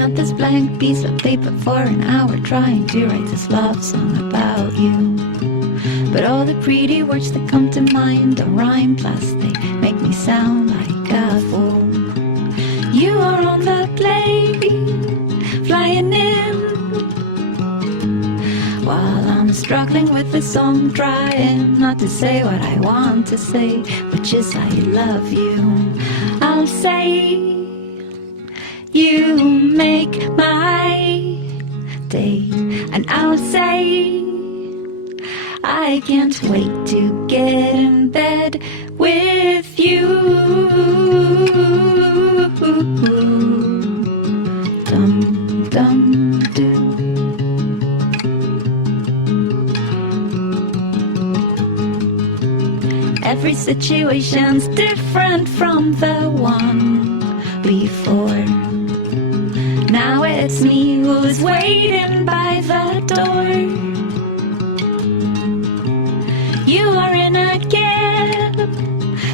at this blank piece of paper for an hour, trying to write this love song about you. But all the pretty words that come to mind don't rhyme, plus they make me sound like a fool. You are on the plane, flying in, while I'm struggling with this song, trying not to say what I want to say, which is I love you. I'll say you make my day, and I'll say I can't wait to get in bed with you. Dum dum doo. Every situation's different from the one before. Now it's me who's waiting by the door. You are in a cab,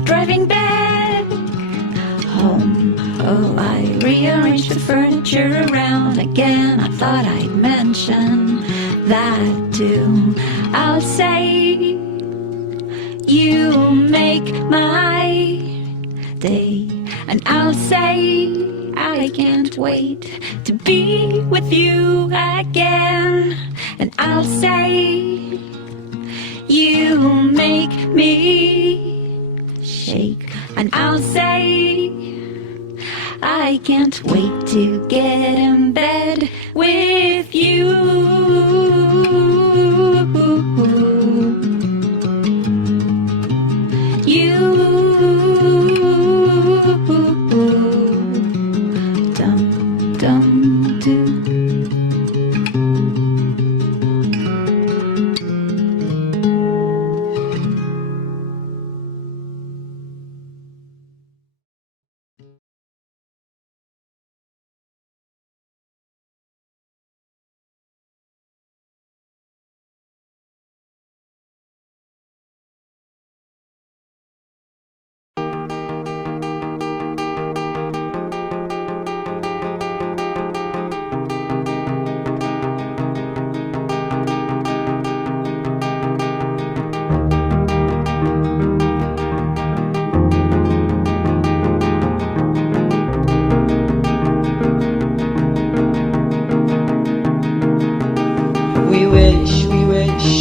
driving back home. Oh, I rearranged the furniture around again. I thought I'd mention that too. I'll say you make my day, and I'll say I can't wait to be with you again. And I'll say you make me shake, and I'll say I can't wait to get in bed with you. Dum dum doo.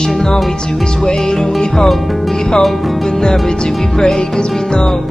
And all we do is wait, and we hope, but never do we pray, 'cause we know